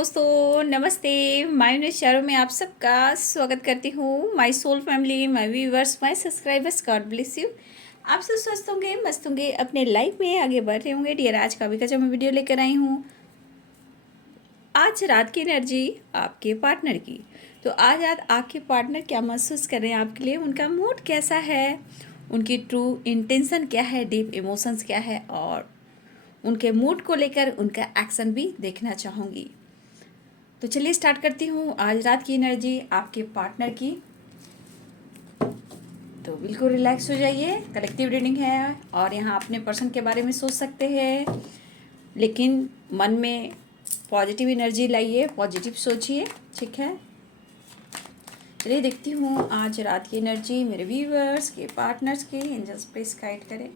दोस्तों, नमस्ते। माय चारों में आप सबका स्वागत करती हूँ। My soul family, my viewers, my subscribers, God bless you. आप सब स्वस्थ होंगे, मस्त होंगे, अपने लाइफ में आगे बढ़ रहे होंगे। डियर, आज का भी जो मैं वीडियो लेकर आई हूँ, आज रात की एनर्जी आपके पार्टनर की। तो आज रात आपके पार्टनर क्या महसूस कर रहे हैं आपके लिए, उनका मूड कैसा है, उनकी ट्रू इंटेंशन क्या है, डीप इमोशंस क्या है, और उनके मूड को लेकर उनका एक्शन भी देखना चाहूँगी। तो चलिए स्टार्ट करती हूँ आज रात की एनर्जी आपके पार्टनर की। तो बिल्कुल रिलैक्स हो जाइए। कलेक्टिव रीडिंग है और यहाँ अपने पर्सन के बारे में सोच सकते हैं, लेकिन मन में पॉजिटिव एनर्जी लाइए, पॉजिटिव सोचिए, ठीक है। चलिए देखती हूँ आज रात की एनर्जी मेरे व्यूअर्स के, पार्टनर्स के। एंजल्स प्लीज गाइड करें।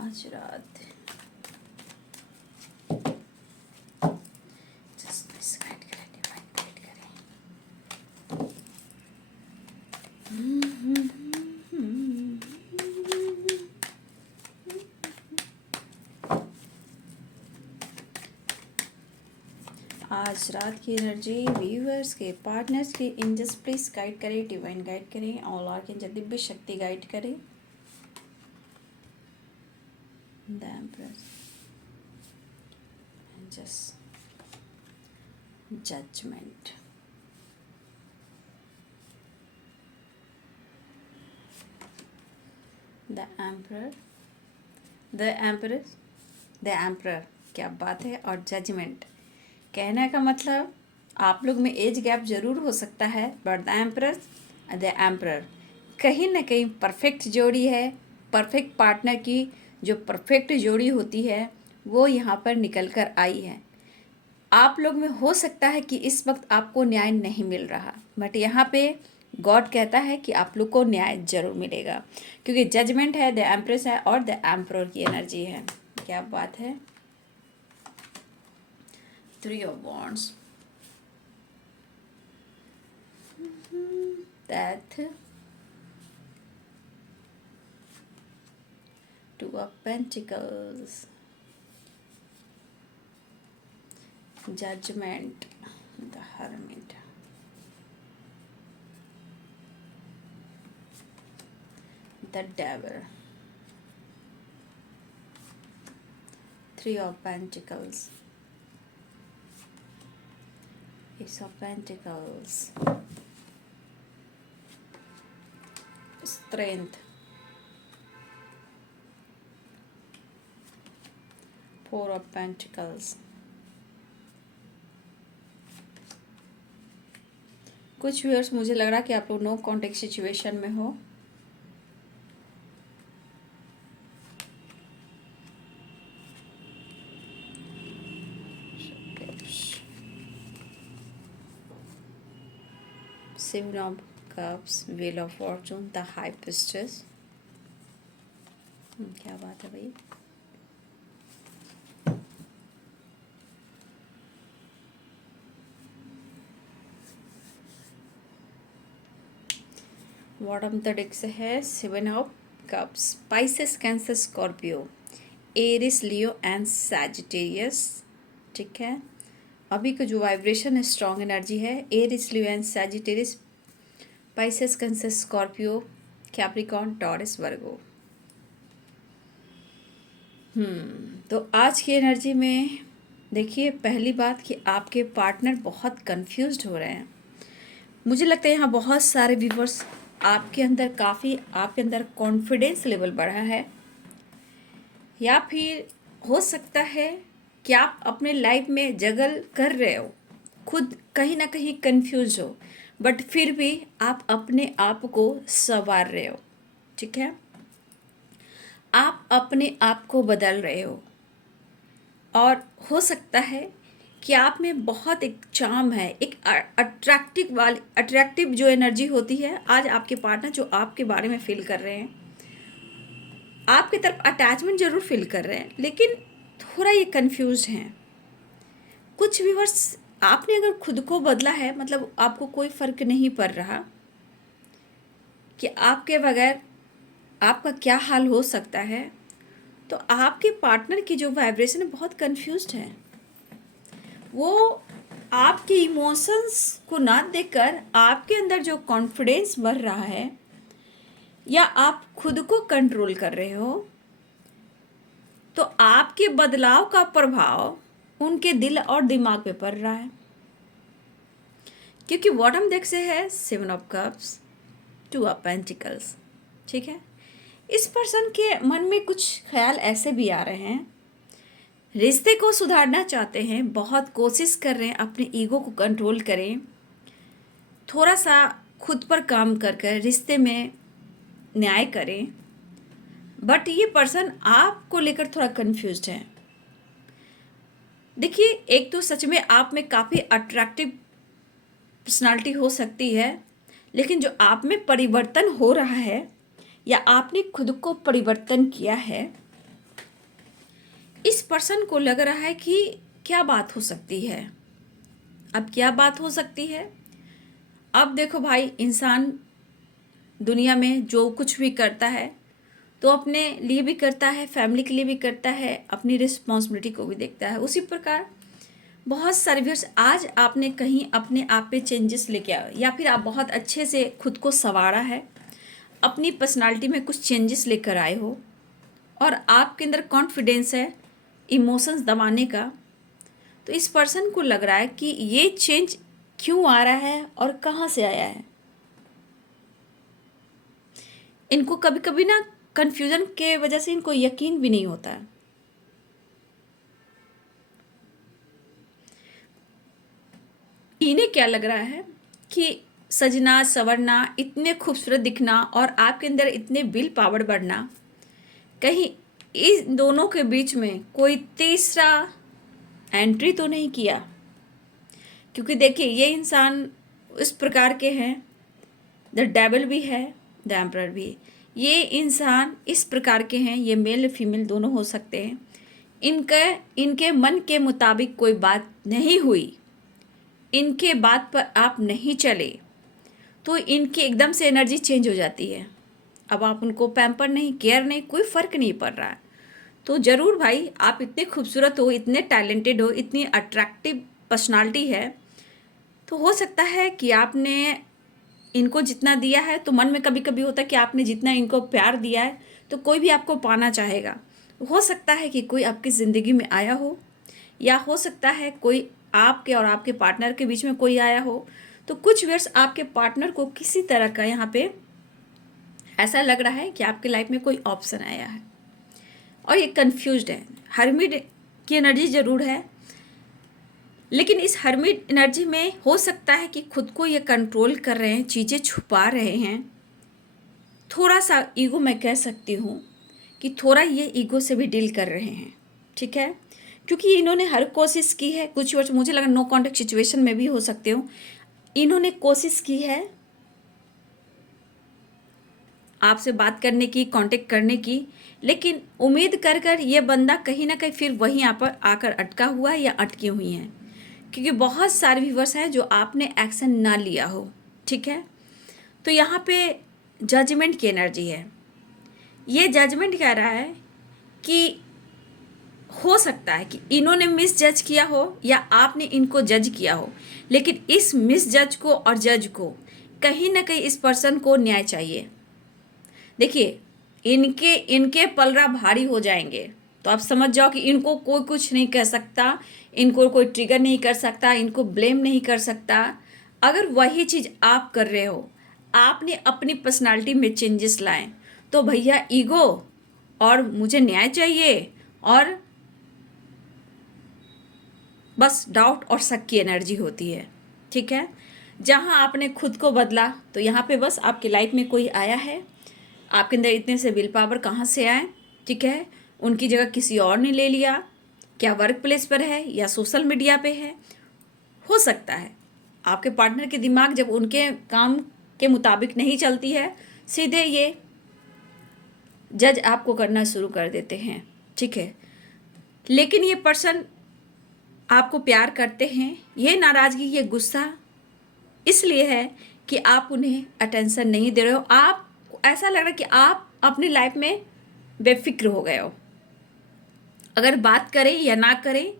आज रात गाइड करें, डिवाइन गाइड करें। आज रात की एनर्जी व्यूअर्स के, पार्टनर्स के, एंजल्स प्लीज गाइड करें, डिवाइन गाइड करें, ऑल आर्कएंजल दिव्य शक्ति गाइड करें। The emperor, just judgment, the emperor, the emperor, the emperor, क्या बात है। और जजमेंट कहने का मतलब आप लोग में एज गैप ज़रूर हो सकता है, बट द एम्परर कहीं ना कहीं परफेक्ट जोड़ी है। परफेक्ट पार्टनर की जो परफेक्ट जोड़ी होती है वो यहाँ पर निकल कर आई है। आप लोग में हो सकता है कि इस वक्त आपको न्याय नहीं मिल रहा, बट यहाँ पे गॉड कहता है कि आप लोग को न्याय जरूर मिलेगा, क्योंकि जजमेंट है, द एम्प्रेस है और द एम्परर की एनर्जी है। क्या बात है। 3 of Wands, Death, 2 of Pentacles, Judgment, the Hermit, the Devil, 3 of Pentacles, Ace of Pentacles, Strength, 4 of Pentacles। कुछ व्यूअर्स मुझे लग रहा कि आप लोग नो कॉन्टेक्ट सिचुएशन में हो। Seven of Cups, Wheel of Fortune, the High Priestess। क्या बात है भाई। बॉटम द डेक से है 7 of cups, Pisces, Cancer, Scorpio, Aries, Leo and Sagittarius, ठीक है। अभी का जो वाइब्रेशन है स्ट्रॉन्ग एनर्जी है, Aries, Leo and Sagittarius, Pisces, Cancer, Scorpio, Capricorn, Taurus, Virgo. तो आज की एनर्जी में देखिए, पहली बात कि आपके पार्टनर बहुत कंफ्यूज्ड हो रहे हैं। मुझे लगता है यहाँ बहुत सारे व्यूवर्स आपके अंदर कॉन्फिडेंस लेवल बढ़ा है, या फिर हो सकता है कि आप अपने लाइफ में जगल कर रहे हो, खुद कहीं ना कहीं कंफ्यूज हो, बट फिर भी आप अपने आप को संवार रहे हो, ठीक है। आप अपने आप को बदल रहे हो, और हो सकता है कि आप में बहुत एक चार्म है, एक अट्रैक्टिव जो एनर्जी होती है। आज आपके पार्टनर जो आपके बारे में फील कर रहे हैं, आपकी तरफ अटैचमेंट जरूर फील कर रहे हैं, लेकिन थोड़ा ये कंफ्यूज हैं। कुछ व्यूअर्स आपने अगर खुद को बदला है, मतलब आपको कोई फ़र्क नहीं पड़ रहा कि आपके बगैर आपका क्या हाल हो सकता है, तो आपके पार्टनर की जो वाइब्रेशन है बहुत कंफ्यूज्ड है। वो आपके इमोशंस को ना देखकर आपके अंदर जो कॉन्फिडेंस बढ़ रहा है या आप खुद को कंट्रोल कर रहे हो, तो आपके बदलाव का प्रभाव उनके दिल और दिमाग पे पड़ रहा है। क्योंकि बॉटम डेक से है 7 ऑफ कप्स, 2 ऑफ पेंटिकल्स, ठीक है। इस पर्सन के मन में कुछ ख्याल ऐसे भी आ रहे हैं, रिश्ते को सुधारना चाहते हैं, बहुत कोशिश कर रहे हैं अपने ईगो को कंट्रोल करें, थोड़ा सा खुद पर काम कर कर रिश्ते में न्याय करें, बट ये पर्सन आपको लेकर थोड़ा कंफ्यूज्ड है। देखिए, एक तो सच में आप में काफ़ी अट्रैक्टिव पर्सनालिटी हो सकती है, लेकिन जो आप में परिवर्तन हो रहा है या आपने खुद को परिवर्तन किया है, इस पर्सन को लग रहा है कि क्या बात हो सकती है। अब क्या बात हो सकती है? अब देखो भाई, इंसान दुनिया में जो कुछ भी करता है तो अपने लिए भी करता है, फैमिली के लिए भी करता है, अपनी रिस्पॉन्सिबिलिटी को भी देखता है। उसी प्रकार बहुत सारे व्यूअर्स, आज आपने कहीं अपने आप पे चेंजेस लेके आए या फिर आप बहुत अच्छे से खुद को संवारा है, अपनी पर्सनालिटी में कुछ चेंजेस लेकर आए हो और आपके अंदर कॉन्फिडेंस है इमोशंस दबाने का। तो इस पर्सन को लग रहा है कि ये चेंज क्यों आ रहा है और कहाँ से आया है। इनको कभी कभी ना कन्फ्यूज़न के वजह से इनको यकीन भी नहीं होता है। इन्हें क्या लग रहा है कि सजना संवरना, इतने खूबसूरत दिखना और आपके अंदर इतने विल पावर बढ़ना, कहीं इन दोनों के बीच में कोई तीसरा एंट्री तो नहीं किया। क्योंकि देखिए, ये इंसान इस प्रकार के हैं, द डेविल भी है, द एम्परर भी। ये इंसान इस प्रकार के हैं, ये मेल फीमेल दोनों हो सकते हैं। इनके मन के मुताबिक कोई बात नहीं हुई, इनके बात पर आप नहीं चले, तो इनकी एकदम से एनर्जी चेंज हो जाती है। अब आप उनको पैम्पर नहीं, केयर नहीं, कोई फ़र्क नहीं पड़ रहा है। तो ज़रूर भाई, आप इतने खूबसूरत हो, इतने टैलेंटेड हो, इतनी अट्रैक्टिव पर्सनालिटी है, तो हो सकता है कि आपने इनको जितना दिया है, तो मन में कभी कभी होता है कि आपने जितना इनको प्यार दिया है तो कोई भी आपको पाना चाहेगा। हो सकता है कि कोई आपकी ज़िंदगी में आया हो, या हो सकता है कोई आपके और आपके पार्टनर के बीच में कोई आया हो। तो कुछ वर्ष आपके पार्टनर को किसी तरह का यहाँ पे ऐसा लग रहा है कि आपके लाइफ में कोई ऑप्शन आया है और ये कंफ्यूज्ड है। हर्मिट की एनर्जी ज़रूर है, लेकिन इस हर्मिट एनर्जी में हो सकता है कि खुद को ये कंट्रोल कर रहे हैं, चीज़ें छुपा रहे हैं, थोड़ा सा ईगो मैं कह सकती हूँ कि थोड़ा ये ईगो से भी डील कर रहे हैं, ठीक है। क्योंकि इन्होंने हर कोशिश की है, कुछ वर्ष मुझे लगा नो कॉन्टेक्ट सिचुएशन में भी हो सकते हो, इन्होंने कोशिश की है आपसे बात करने की, कांटेक्ट करने की, लेकिन उम्मीद कर कर ये बंदा कहीं ना कहीं फिर वहीं यहाँ पर आकर अटका हुआ है या अटकी हुई हैं। क्योंकि बहुत सारे व्यूअर्स हैं जो आपने एक्शन ना लिया हो, ठीक है। तो यहाँ पे जजमेंट की एनर्जी है। ये जजमेंट कह रहा है कि हो सकता है कि इन्होंने मिस जज किया हो या आपने इनको जज किया हो, लेकिन इस मिस जज को और जज को कहीं ना कहीं इस पर्सन को न्याय चाहिए। देखिए, इनके पलड़ा भारी हो जाएंगे, तो आप समझ जाओ कि इनको कोई कुछ नहीं कह सकता, इनको कोई ट्रिगर नहीं कर सकता, इनको ब्लेम नहीं कर सकता। अगर वही चीज़ आप कर रहे हो, आपने अपनी पर्सनालिटी में चेंजेस लाए, तो भैया ईगो और मुझे न्याय चाहिए और बस डाउट और शक की एनर्जी होती है, ठीक है। जहाँ आपने खुद को बदला, तो यहाँ पे बस आपकी लाइफ में कोई आया है, आपके अंदर इतने से विल पावर कहाँ से आए, ठीक है। उनकी जगह किसी और ने ले लिया, क्या वर्क प्लेस पर है या सोशल मीडिया पे है, हो सकता है आपके पार्टनर की दिमाग जब उनके काम के मुताबिक नहीं चलती है, सीधे ये जज आपको करना शुरू कर देते हैं, ठीक है। लेकिन ये पर्सन आपको प्यार करते हैं। ये नाराज़गी, ये गुस्सा इसलिए है कि आप उन्हें अटेंशन नहीं दे रहे हो। आप ऐसा लग रहा है कि आप अपनी लाइफ में बेफिक्र हो गए हो। अगर बात करें या ना करें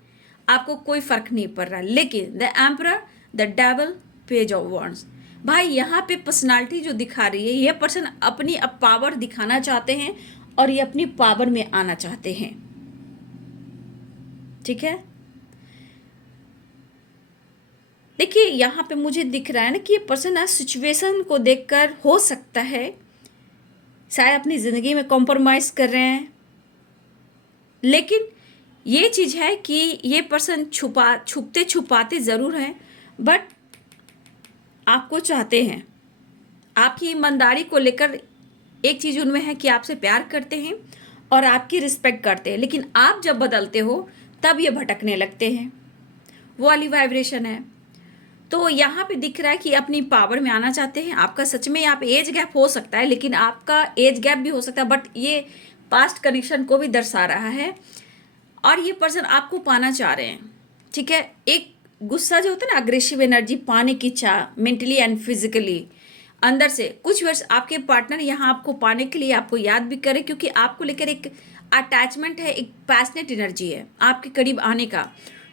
आपको कोई फर्क नहीं पड़ रहा। लेकिन the emperor, the devil, page of wands, भाई यहाँ पे पर्सनालिटी जो दिखा रही है, ये पर्सन अपनी अब पावर दिखाना चाहते हैं और ये अपनी पावर में आना चाहते हैं। ठीक है, देखिए यहाँ पे मुझे दिख रहा है ना कि ये पर्सन आज सिचुएशन को देखकर हो सकता है शायद अपनी ज़िंदगी में कॉम्प्रोमाइज़ कर रहे हैं। लेकिन ये चीज़ है कि ये पर्सन छुपते छुपाते ज़रूर हैं, बट आपको चाहते हैं। आपकी ईमानदारी को लेकर एक चीज़ उनमें है कि आपसे प्यार करते हैं और आपकी रिस्पेक्ट करते हैं। लेकिन आप जब बदलते हो तब ये भटकने लगते हैं, वो वाली वाइब्रेशन है। तो यहाँ पे दिख रहा है कि अपनी पावर में आना चाहते हैं। आपका सच में यहाँ पे एज गैप हो सकता है, लेकिन आपका एज गैप भी हो सकता है, बट ये पास्ट कनेक्शन को भी दर्शा रहा है और ये पर्सन आपको पाना चाह रहे हैं। ठीक है, एक गुस्सा जो होता है ना, अग्रेसिव एनर्जी पाने की चाह, मेंटली एंड फिजिकली अंदर से। कुछ वर्ष आपके पार्टनर यहाँ आपको पाने के लिए आपको याद भी करे, क्योंकि आपको लेकर एक अटैचमेंट है, एक पैशनेट एनर्जी है आपके करीब आने का।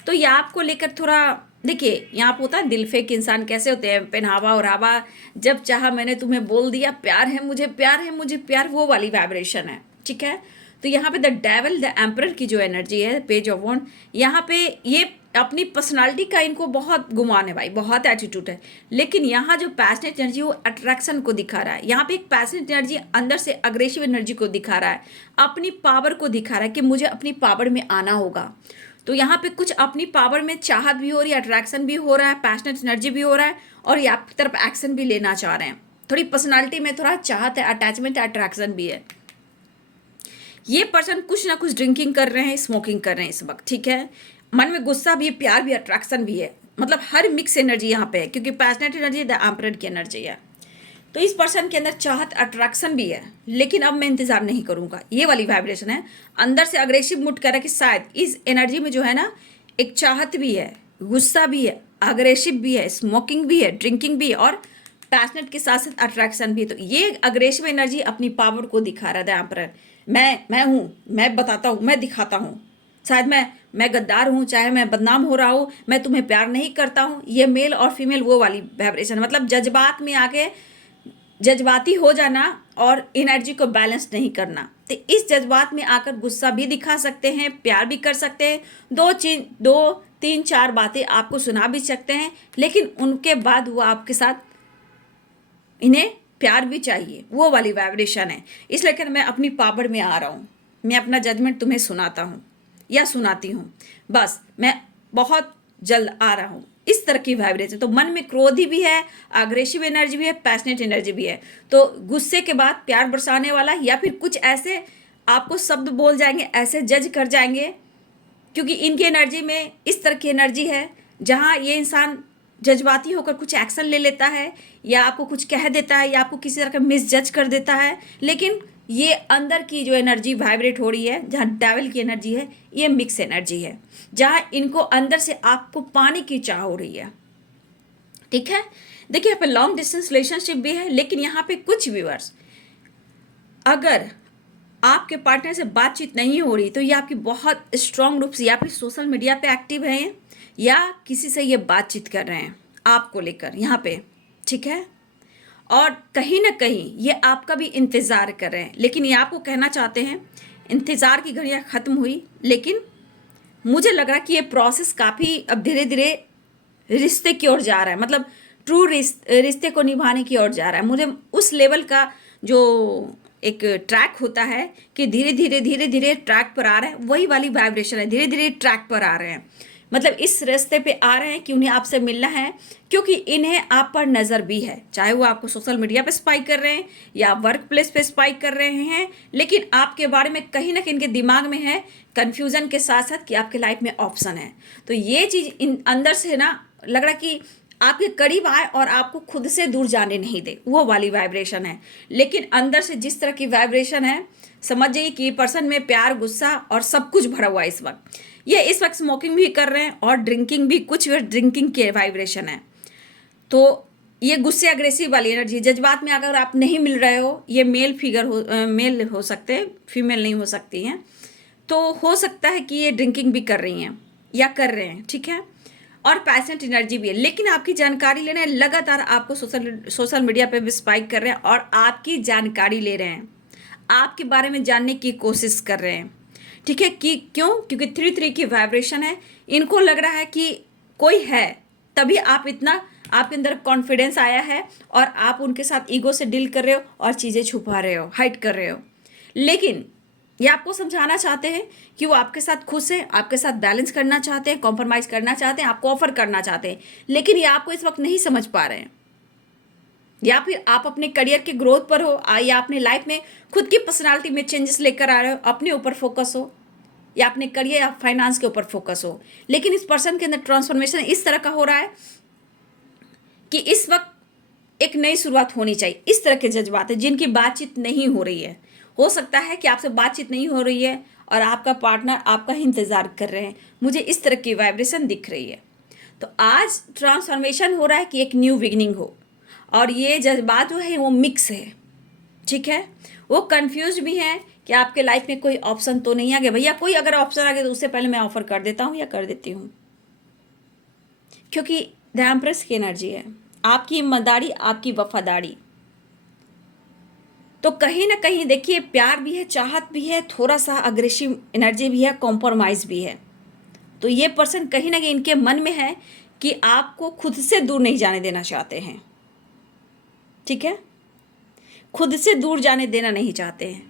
तो ये आपको लेकर थोड़ा, देखिए यहाँ पे होता है दिल फेक इंसान कैसे होते हैं, पहनावा ओढ़ावा, जब चाहा मैंने तुम्हें बोल दिया, प्यार है मुझे, प्यार है मुझे, प्यार, वो वाली वाइब्रेशन है। ठीक है, तो यहाँ पे द डेविल, द एम्परर की जो एनर्जी है, पेज ऑफ वॉन्ड, यहाँ पे ये अपनी पर्सनालिटी का इनको बहुत गुमान है भाई, बहुत एटीट्यूड है। लेकिन यहाँ जो पैशनेट एनर्जी वो अट्रैक्शन को दिखा रहा है। यहाँ पे एक पैशनेट एनर्जी अंदर से अग्रेसिव एनर्जी को दिखा रहा है, अपनी पावर को दिखा रहा है कि मुझे अपनी पावर में आना होगा। तो यहाँ पे कुछ अपनी पावर में चाहत भी हो रही है, अट्रैक्शन भी हो रहा है, पैशनेट एनर्जी भी हो रहा है और ये आपकी तरफ एक्शन भी लेना चाह रहे हैं। थोड़ी पर्सनालिटी में थोड़ा चाहत है, अटैचमेंट, अट्रैक्शन भी है। ये पर्सन कुछ ना कुछ ड्रिंकिंग कर रहे हैं, स्मोकिंग कर रहे हैं इस वक्त। ठीक है, मन में गुस्सा भी है, प्यार भी, अट्रैक्शन भी है, मतलब हर मिक्स एनर्जी यहाँ पे है, क्योंकि पैशनेट एनर्जी द एम्परर की एनर्जी है। तो इस पर्सन के अंदर चाहत, अट्रैक्शन भी है, लेकिन अब मैं इंतजार नहीं करूंगा, ये वाली वाइब्रेशन है। अंदर से अग्रेसिव मूड कर रहा है कि शायद इस एनर्जी में जो है ना, एक चाहत भी है, गुस्सा भी है, अग्रेसिव भी है, स्मोकिंग भी है, ड्रिंकिंग भी है और पैशनेट के साथ साथ अट्रैक्शन भी है। तो ये अग्रेसिव एनर्जी अपनी पावर को दिखा रहा है द एम्परर। मैं हूँ, मैं बताता हूँ, मैं दिखाता हूँ, शायद मैं गद्दार हूँ, चाहे मैं बदनाम हो रहा हूँ, मैं तुम्हें प्यार नहीं करता हूँ। ये मेल और फीमेल वो वाली वाइब्रेशन, मतलब जज्बात में आके जज्बाती हो जाना और एनर्जी को बैलेंस नहीं करना। तो इस जज्बात में आकर गुस्सा भी दिखा सकते हैं, प्यार भी कर सकते हैं, दो तीन चार बातें आपको सुना भी सकते हैं, लेकिन उनके बाद वो आपके साथ, इन्हें प्यार भी चाहिए, वो वाली वाइब्रेशन है। इसलिए कि मैं अपनी पावर में आ रहा हूँ, मैं अपना जजमेंट तुम्हें सुनाता हूँ या सुनाती हूँ, बस मैं बहुत जल्द आ रहा हूँ, इस तरह की वाइब्रेशन। तो मन में क्रोधी भी है, अग्रेसिव एनर्जी भी है, पैशनेट एनर्जी भी है। तो गुस्से के बाद प्यार बरसाने वाला, या फिर कुछ ऐसे आपको शब्द बोल जाएंगे, ऐसे जज कर जाएंगे, क्योंकि इनकी एनर्जी में इस तरह की एनर्जी है जहाँ ये इंसान जज्बाती होकर कुछ एक्शन ले लेता है, या आपको कुछ कह देता है, या आपको किसी तरह का मिस जज कर देता है। लेकिन ये अंदर की जो एनर्जी वाइब्रेट हो रही है, जहाँ डेविल की एनर्जी है, ये मिक्स एनर्जी है, जहाँ इनको अंदर से आपको पाने की चाह हो रही है। ठीक है, देखिए यहाँ पे लॉन्ग डिस्टेंस रिलेशनशिप भी है, लेकिन यहाँ पे कुछ व्यूअर्स, अगर आपके पार्टनर से बातचीत नहीं हो रही तो ये आपकी बहुत स्ट्रांग रूप से या फिर सोशल मीडिया पे एक्टिव हैं, या किसी से ये बातचीत कर रहे हैं आपको लेकर यहाँ पे। ठीक है, और कहीं ना कहीं ये आपका भी इंतज़ार कर रहे हैं, लेकिन ये आपको कहना चाहते हैं इंतज़ार की घड़ियाँ ख़त्म हुई। लेकिन मुझे लग रहा है कि ये प्रोसेस काफ़ी अब धीरे धीरे रिश्ते की ओर जा रहा है, मतलब ट्रू रिश्ते को निभाने की ओर जा रहा है। मुझे उस लेवल का जो एक ट्रैक होता है कि धीरे धीरे ट्रैक पर आ रहे हैं, वही वाली वाइब्रेशन है, धीरे धीरे ट्रैक पर आ रहे हैं, मतलब इस रास्ते पे आ रहे हैं कि उन्हें आपसे मिलना है, क्योंकि इन्हें आप पर नज़र भी है, चाहे वो आपको सोशल मीडिया पे स्पाई कर रहे हैं या वर्क प्लेस पे स्पाई कर रहे हैं, लेकिन आपके बारे में कहीं ना कहीं इनके दिमाग में है कन्फ्यूज़न के साथ साथ कि आपके लाइफ में ऑप्शन है। तो ये चीज़ इन अंदर से ना लग रहा कि आपके करीब आए और आपको खुद से दूर जाने नहीं दे, वो वाली वाइब्रेशन है। लेकिन अंदर से जिस तरह की वाइब्रेशन है, समझ जाइए कि पर्सन में प्यार, गुस्सा और सब कुछ भरा हुआ है इस वक्त। ये इस वक्त स्मोकिंग भी कर रहे हैं और ड्रिंकिंग भी, कुछ ड्रिंकिंग के वाइब्रेशन है। तो ये गुस्से अग्रेसिव वाली एनर्जी, जज्बात में अगर आप नहीं मिल रहे हो, ये मेल हो सकते हैं, फीमेल नहीं हो सकती हैं। तो हो सकता है कि ये ड्रिंकिंग भी कर रही हैं या कर रहे हैं, ठीक है। और पैसेंट एनर्जी भी है, लेकिन आपकी जानकारी लेने लगातार आपको सोशल मीडिया पे भी स्पाइक कर रहे हैं और आपकी जानकारी ले रहे हैं, आपके बारे में जानने की कोशिश कर रहे हैं, ठीक है। कि क्यों? क्योंकि 3 की वाइब्रेशन है, इनको लग रहा है कि कोई है, तभी आप इतना, आपके अंदर कॉन्फिडेंस आया है और आप उनके साथ ईगो से डील कर रहे हो और चीज़ें छुपा रहे हो, हाइड कर रहे हो। लेकिन ये आपको समझाना चाहते हैं कि वो आपके साथ खुश हैं, आपके साथ बैलेंस करना चाहते हैं, कॉम्प्रोमाइज करना चाहते हैं, आपको ऑफर करना चाहते हैं, लेकिन ये आपको इस वक्त नहीं समझ पा रहे हैं। या फिर आप अपने करियर के ग्रोथ पर हो, या अपने लाइफ में खुद की पर्सनालिटी में चेंजेस लेकर आ रहे हो, अपने ऊपर फोकस हो, या अपने करियर या फाइनेंस के ऊपर फोकस हो। लेकिन इस पर्सन के अंदर ट्रांसफॉर्मेशन इस तरह का हो रहा है कि इस वक्त एक नई शुरुआत होनी चाहिए। इस तरह के जज्बात है जिनकी बातचीत नहीं हो रही है। हो सकता है कि आपसे बातचीत नहीं हो रही है और आपका पार्टनर आपका ही इंतज़ार कर रहे हैं, मुझे इस तरह की वाइब्रेशन दिख रही है। तो आज ट्रांसफॉर्मेशन हो रहा है कि एक न्यू बिगिनिंग हो, और ये जज्बात जो है वो मिक्स है, ठीक है। वो कंफ्यूज भी हैं कि आपके लाइफ में कोई ऑप्शन तो नहीं आ गया। भैया कोई अगर ऑप्शन आ गया तो उससे पहले मैं ऑफर कर देता हूँ या कर देती हूँ, क्योंकि द एम्प्रेस की एनर्जी है, आपकी ईमानदारी, आपकी वफादारी। तो कहीं ना कहीं देखिए प्यार भी है, चाहत भी है, थोड़ा सा अग्रेसिव एनर्जी भी है, कॉम्प्रोमाइज भी है। तो ये पर्सन कहीं ना कहीं इनके मन में है कि आपको खुद से दूर नहीं जाने देना चाहते हैं, ठीक है। खुद से दूर जाने देना नहीं चाहते हैं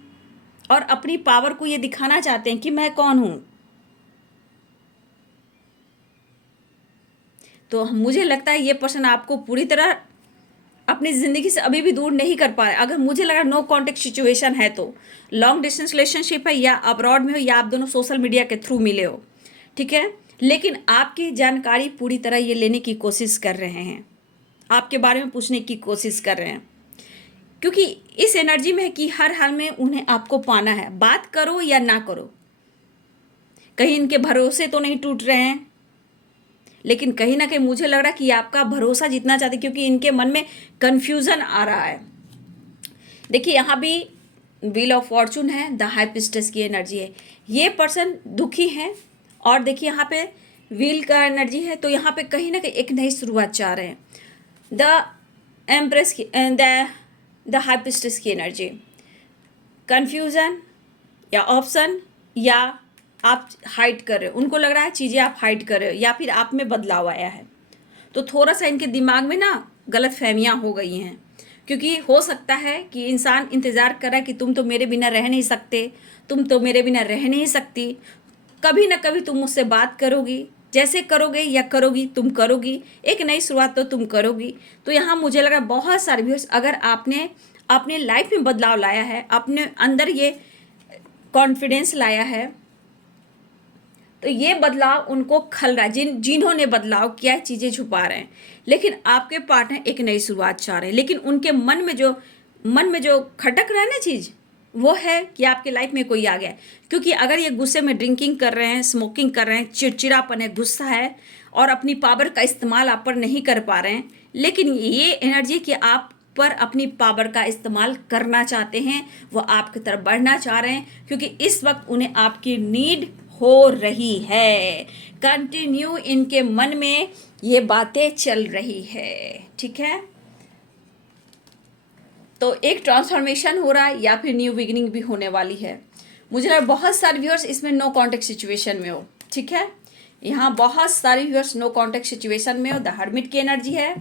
और अपनी पावर को ये दिखाना चाहते हैं कि मैं कौन हूं। तो मुझे लगता है ये पर्सन आपको पूरी तरह अपनी ज़िंदगी से अभी भी दूर नहीं कर पा रहे। अगर मुझे लगा नो कॉन्टेक्ट सिचुएशन है तो लॉन्ग डिस्टेंस रिलेशनशिप है, या अब्रॉड में हो, या आप दोनों सोशल मीडिया के थ्रू मिले हो, ठीक है। लेकिन आपकी जानकारी पूरी तरह ये लेने की कोशिश कर रहे हैं, आपके बारे में पूछने की कोशिश कर रहे हैं, क्योंकि इस एनर्जी में है कि हर हाल में उन्हें आपको पाना है। बात करो या ना करो, कहीं इनके भरोसे तो नहीं टूट रहे हैं, लेकिन कहीं ना कहीं मुझे लग रहा है कि आपका भरोसा जीतना चाहते, क्योंकि इनके मन में कन्फ्यूज़न आ रहा है। देखिए यहाँ भी व्हील ऑफ फॉर्चून है, द हाई प्रिस्टेस की एनर्जी है। ये पर्सन दुखी है और देखिए यहाँ पे व्हील का एनर्जी है, तो यहाँ पे कहीं ना कहीं एक नई शुरुआत चाह रहे हैं। द एम्प्रेस की, द हाई प्रिस्टेस की एनर्जी, कन्फ्यूज़न या ऑप्शन, या आप हाइड कर रहे हो, उनको लग रहा है चीज़ें आप हाइड कर रहे हो, या फिर आप में बदलाव आया है। तो थोड़ा सा इनके दिमाग में ना गलत फहमियाँ हो गई हैं, क्योंकि हो सकता है कि इंसान इंतज़ार कर रहा है कि तुम तो मेरे बिना रह नहीं सकते, तुम तो मेरे बिना रह नहीं सकती, कभी ना कभी तुम मुझसे बात करोगी, जैसे करोगे या करोगी, तुम करोगी, एक नई शुरुआत तो तुम करोगी। तो यहाँ मुझे लगा बहुत सारे व्यूअर्स, अगर आपने अपने लाइफ में बदलाव लाया है, अपने अंदर ये कॉन्फिडेंस लाया है, तो ये बदलाव उनको खल रहा है। जिन्होंने बदलाव किया है, चीज़ें छुपा रहे हैं, लेकिन आपके पार्टनर एक नई शुरुआत चाह रहे हैं। लेकिन उनके मन में जो खटक रहा है ना चीज़, वो है कि आपके लाइफ में कोई आ गया है। क्योंकि अगर ये गुस्से में ड्रिंकिंग कर रहे हैं, स्मोकिंग कर रहे हैं, चिड़चिड़ापन है, गुस्सा है और अपनी पावर का इस्तेमाल आप पर नहीं कर पा रहे हैं, लेकिन ये एनर्जी कि आप पर अपनी पावर का इस्तेमाल करना चाहते हैं, वो आपकी तरफ बढ़ना चाह रहे हैं, क्योंकि इस वक्त उन्हें आपकी नीड हो रही है। कंटिन्यू इनके मन में ये बातें चल रही है, ठीक है। तो एक ट्रांसफॉर्मेशन हो रहा है या फिर न्यू बिगिनिंग भी होने वाली है। मुझे लगा बहुत सारे व्यूअर्स इसमें नो कॉन्टेक्ट सिचुएशन में हो, ठीक है। यहाँ बहुत सारे व्यूअर्स नो कॉन्टेक्ट सिचुएशन में हो। द हर्मिट की एनर्जी है,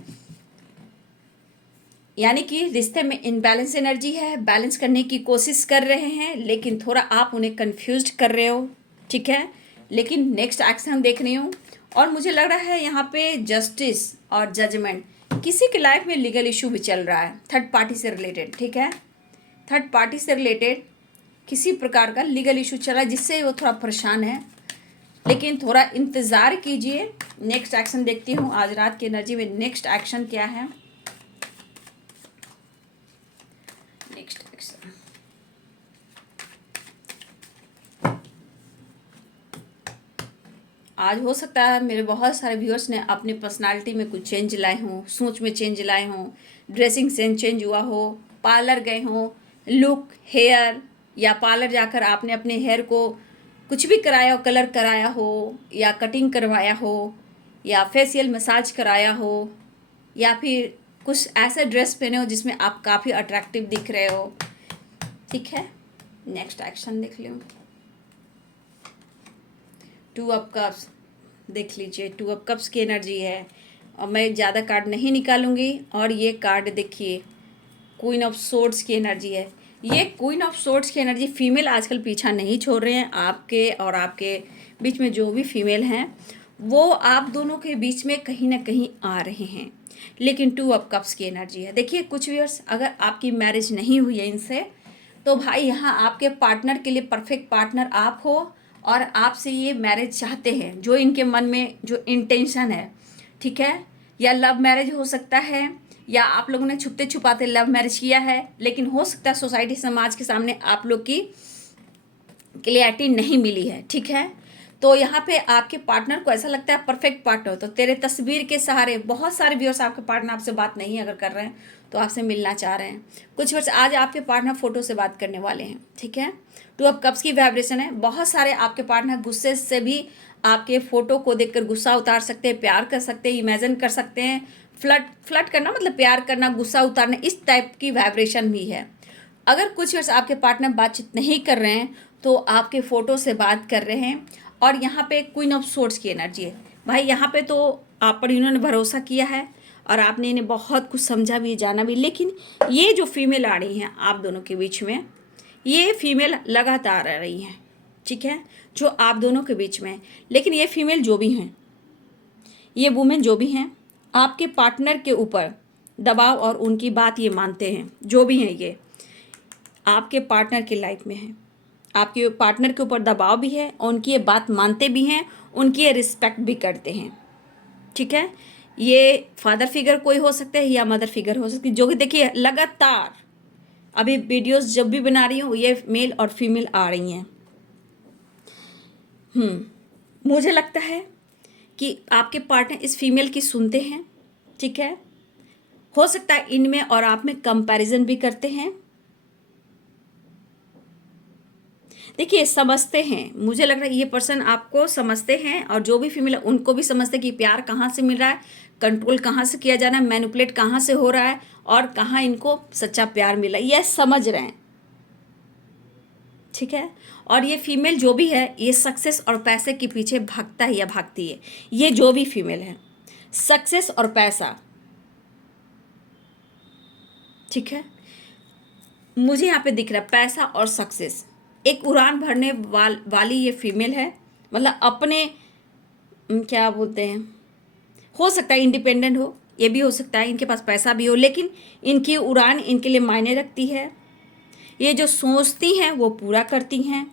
यानी कि रिश्ते में इनबैलेंस एनर्जी है, बैलेंस करने की कोशिश कर रहे हैं, लेकिन थोड़ा आप उन्हें कंफ्यूज कर रहे हो, ठीक है। लेकिन नेक्स्ट एक्शन देख रही हूँ और मुझे लग रहा है यहाँ पे जस्टिस और जजमेंट, किसी के लाइफ में लीगल इशू भी चल रहा है, थर्ड पार्टी से रिलेटेड, ठीक है। थर्ड पार्टी से रिलेटेड किसी प्रकार का लीगल इशू चल रहा है जिससे वो थोड़ा परेशान है, लेकिन थोड़ा इंतज़ार कीजिए। नेक्स्ट एक्शन देखती हूँ आज रात की एनर्जी में नेक्स्ट एक्शन क्या है। नेक्स्ट एक्शन, आज हो सकता है मेरे बहुत सारे व्यूअर्स ने अपनी पर्सनालिटी में कुछ चेंज लाए हों, सोच में चेंज लाए हों, ड्रेसिंग सेंस चेंज हुआ हो, पार्लर गए हों, लुक, हेयर, या पार्लर जाकर आपने अपने हेयर को कुछ भी कराया हो, कलर कराया हो, या कटिंग करवाया हो, या फेशियल मसाज कराया हो, या फिर कुछ ऐसे ड्रेस पहने हो जिसमें आप काफ़ी अट्रैक्टिव दिख रहे हो। ठीक है, नेक्स्ट एक्शन देख लो। टू ऑफ कप्स देख लीजिए, टू ऑफ कप्स की एनर्जी है। और मैं ज़्यादा कार्ड नहीं निकालूंगी। और ये कार्ड देखिए, क्वीन ऑफ सोर्ड्स की एनर्जी है। ये क्वीन ऑफ सोर्ड्स की एनर्जी, फीमेल आजकल पीछा नहीं छोड़ रहे हैं। आपके और आपके बीच में जो भी फीमेल हैं वो आप दोनों के बीच में कहीं ना कहीं आ रहे हैं। लेकिन टू ऑफ कप्स की एनर्जी है। देखिए कुछ व्यूअर्स, अगर आपकी मैरिज नहीं हुई है इनसे, तो भाई यहाँ आपके पार्टनर के लिए परफेक्ट पार्टनर आप हो और आपसे ये मैरिज चाहते हैं, जो इनके मन में जो इंटेंशन है। ठीक है, या लव मैरिज हो सकता है, या आप लोगों ने छुपते छुपाते लव मैरिज किया है, लेकिन हो सकता है सोसाइटी समाज के सामने आप लोग की क्लियरिटी नहीं मिली है। ठीक है, तो यहाँ पे आपके पार्टनर को ऐसा लगता है परफेक्ट पार्टनर। तो तेरे तस्वीर के सहारे, बहुत सारे व्यूअर्स आपके पार्टनर आपसे बात नहीं अगर कर रहे हैं तो आपसे मिलना चाह रहे हैं। कुछ वर्ष आज आपके पार्टनर फोटो से बात करने वाले हैं। ठीक है, टू ऑफ कप्स की वाइब्रेशन है। बहुत सारे आपके पार्टनर गुस्से से भी आपके फोटो को देखकर गुस्सा उतार सकते हैं, प्यार कर सकते हैं, इमेजिन कर सकते हैं। फ्लर्ट करना मतलब प्यार करना, गुस्सा उतारना, इस टाइप की वाइब्रेशन भी है। अगर कुछ वर्ष आपके पार्टनर बातचीत नहीं कर रहे हैं तो आपके फ़ोटो से बात कर रहे हैं। और यहाँ पे क्वीन ऑफ सोर्ड्स की एनर्जी है। भाई यहाँ पे तो आप पर इन्होंने भरोसा किया है और आपने इन्हें बहुत कुछ समझा भी, जाना भी। लेकिन ये जो फीमेल आ रही हैं आप दोनों के बीच में, ये फीमेल लगातार आ रही हैं। ठीक है, जो आप दोनों के बीच में। लेकिन ये फीमेल जो भी हैं, ये वुमेन जो भी हैं, आपके पार्टनर के ऊपर दबाव और उनकी बात ये मानते हैं। जो भी हैं ये आपके पार्टनर की लाइफ में हैं, आपके पार्टनर के ऊपर दबाव भी है और उनकी ये बात मानते भी हैं, उनकी ये रिस्पेक्ट भी करते हैं। ठीक है, ये फादर फिगर कोई हो सकता है या मदर फिगर हो सकती है, जो कि देखिए लगातार अभी वीडियोस जब भी बना रही हूँ ये मेल और फीमेल आ रही हैं। मुझे लगता है कि आपके पार्टनर इस फीमेल की सुनते हैं। ठीक है, हो सकता है इनमें और आप में कंपैरिजन भी करते हैं। देखिए समझते हैं, मुझे लग रहा है ये पर्सन आपको समझते हैं और जो भी फीमेल है उनको भी समझते हैं कि प्यार कहाँ से मिल रहा है, कंट्रोल कहाँ से किया जाना है, मैनिपुलेट कहाँ से हो रहा है और कहाँ इनको सच्चा प्यार मिला, ये समझ रहे हैं। ठीक है, और ये फीमेल जो भी है ये सक्सेस और पैसे के पीछे भागता है या भागती है। ये जो भी फीमेल है, सक्सेस और पैसा। ठीक है, मुझे यहाँ पे दिख रहा है पैसा और सक्सेस। एक उड़ान भरने वाली ये फीमेल है। मतलब अपने क्या बोलते हैं, हो सकता है इंडिपेंडेंट हो, ये भी हो सकता है इनके पास पैसा भी हो, लेकिन इनकी उड़ान इनके लिए मायने रखती है। ये जो सोचती हैं वो पूरा करती हैं।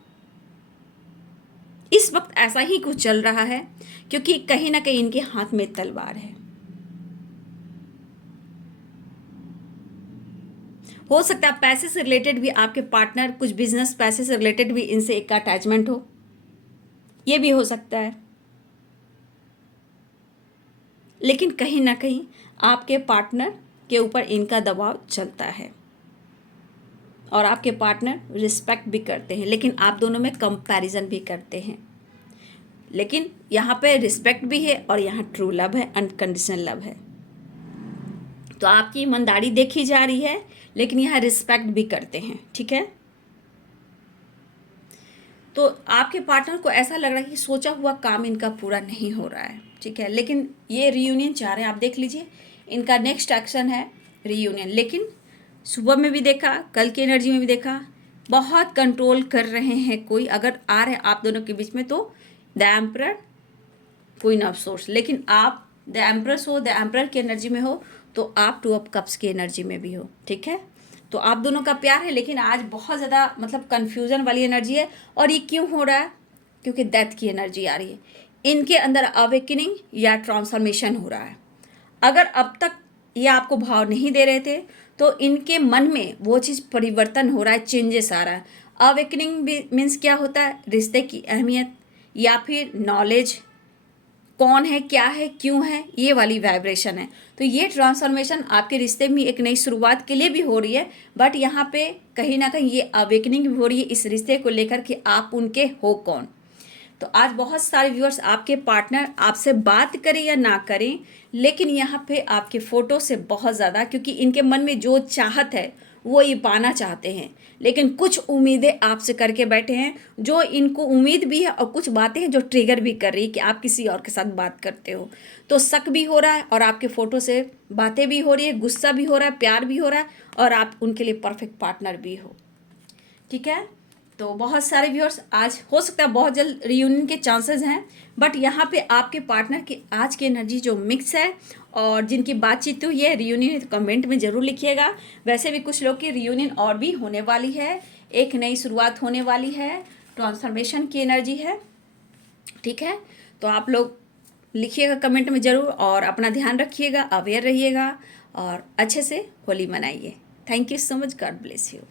इस वक्त ऐसा ही कुछ चल रहा है क्योंकि कहीं ना कहीं इनके हाथ में तलवार है। हो सकता है पैसे से रिलेटेड भी आपके पार्टनर, कुछ बिजनेस पैसे से रिलेटेड भी इनसे एक अटैचमेंट हो, ये भी हो सकता है। लेकिन कहीं ना कहीं आपके पार्टनर के ऊपर इनका दबाव चलता है और आपके पार्टनर रिस्पेक्ट भी करते हैं, लेकिन आप दोनों में कंपैरिजन भी करते हैं। लेकिन यहाँ पे रिस्पेक्ट भी है और यहाँ ट्रू लव है, अनकंडीशनल लव है। तो आपकी ईमानदारी देखी जा रही है, लेकिन यहाँ रिस्पेक्ट भी करते हैं। ठीक है, तो आपके पार्टनर को ऐसा लग रहा है कि सोचा हुआ काम इनका पूरा नहीं हो रहा है। ठीक है, लेकिन ये रीयूनियन चाह रहे हैं। आप देख लीजिए, इनका नेक्स्ट एक्शन है रीयूनियन। लेकिन सुबह में भी देखा, कल की एनर्जी में भी देखा, बहुत कंट्रोल कर रहे हैं कोई अगर आ रहे हैं आप दोनों के बीच में, तो the emperor, queen of source. लेकिन आप द एम्परस हो, द एम्परर की एनर्जी में हो, तो आप टू ऑफ कप्स की एनर्जी में भी हो। ठीक है, तो आप दोनों का प्यार है, लेकिन आज बहुत ज़्यादा मतलब कन्फ्यूज़न वाली एनर्जी है। और ये क्यों हो रहा है? क्योंकि डेथ की एनर्जी आ रही है। इनके अंदर अवेकनिंग या ट्रांसफॉर्मेशन हो रहा है। अगर अब तक ये आपको भाव नहीं दे रहे थे तो इनके मन में वो चीज़ परिवर्तन हो रहा है, चेंजेस आ रहा है। अवेकनिंग भी मीन्स क्या होता है? रिश्ते की अहमियत या फिर नॉलेज कौन है, क्या है, क्यों है, ये वाली वाइब्रेशन है। तो ये ट्रांसफॉर्मेशन आपके रिश्ते में एक नई शुरुआत के लिए भी हो रही है, बट यहाँ पे कहीं ना कहीं ये अवेकनिंग भी हो रही है इस रिश्ते को लेकर कि आप उनके हो कौन। तो आज बहुत सारे व्यूअर्स, आपके पार्टनर आपसे बात करें या ना करें, लेकिन यहाँ पे आपके फ़ोटो से बहुत ज़्यादा, क्योंकि इनके मन में जो चाहत है वो ये पाना चाहते हैं, लेकिन कुछ उम्मीदें आपसे करके बैठे हैं, जो इनको उम्मीद भी है और कुछ बातें हैं जो ट्रिगर भी कर रही है कि आप किसी और के साथ बात करते हो। तो शक भी हो रहा है और आपके फ़ोटो से बातें भी हो रही है, गुस्सा भी हो रहा है, प्यार भी हो रहा है, और आप उनके लिए परफेक्ट पार्टनर भी हो। ठीक है, तो बहुत सारे व्यूअर्स, आज हो सकता है बहुत जल्द रियूनियन के चांसेस हैं, बट यहाँ पे आपके पार्टनर की आज की एनर्जी जो मिक्स है और जिनकी बातचीत हुई है रियूनियन, तो कमेंट में ज़रूर लिखिएगा। वैसे भी कुछ लोग की रियूनियन और भी होने वाली है, एक नई शुरुआत होने वाली है, ट्रांसफॉर्मेशन की एनर्जी है। ठीक है, तो आप लोग लिखिएगा कमेंट में ज़रूर, और अपना ध्यान रखिएगा, अवेयर रहिएगा और अच्छे से होली मनाइए। Thank you so much, God bless you.